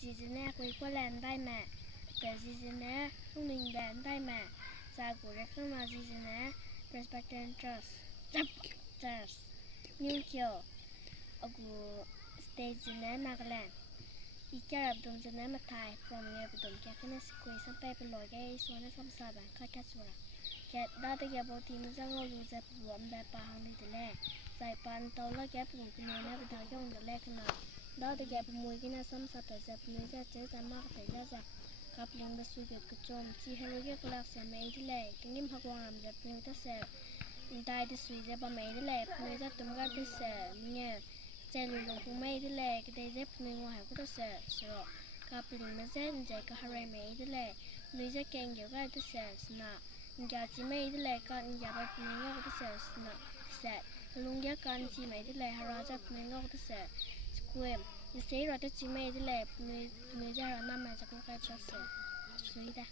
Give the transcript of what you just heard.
จีจีแน่คุยก็แลนได้แม่แต่จีจีแน่ต้องลิงแลนได้แม่จากกูเรียกขึ้นมาจีจีแน่ perspective just New Kill กูสเตจจีแน่นักแลนอีกการดมจีแน่มาไทยพร้อมเงี้ยไปดมแกขึ้นสกุยสัมไปเป็นลอยแกส่วนในซ้ำซาบันค่าแค่ส่วนแกได้แต่แกบอกทีมันจะงอรู้จะปวดแบบปะหังดีแต่แรกใจปันโตแล้วแกปุ่มขึ้นมาเนี่ยเป็นทางย่องแต่แรกขนาดได้แต่แกปุ่มมวยกันนะซ้ำซาแต่จะปุ่มจะเจ๊จะมากแต่จะจะกับลิงบสุกิดกระจมที่ให้รู้แกกลักเสียไม่ที่แรกกันยิ่งพักวางจะปุ่มจะเสียได้ที่สุดจะปุ่มไม่ที่แรกปุ่มจะตุ้มกันที่เสียเนี่ยใจลุยลงปุ่มไม่ที่แรกได้จะปุ่มว่าหายก็จะเสียสระกับลิงมันจะใจก็หายไม่ที่แรกลุยจะเก่งเกี่ยวกับที่เสียสนะอยากจีไม่ที่แรกก็อยากไปปุ่มงอกที่เสียสนะเสร็จลุงอยากการจีไม่ที่แรกเราจะปุ่มงอกที่เสียสกุลนี่เราจะจีไม่ที่แรกมือจะเราหน้ามันจะก็กระชับเสียสวยได้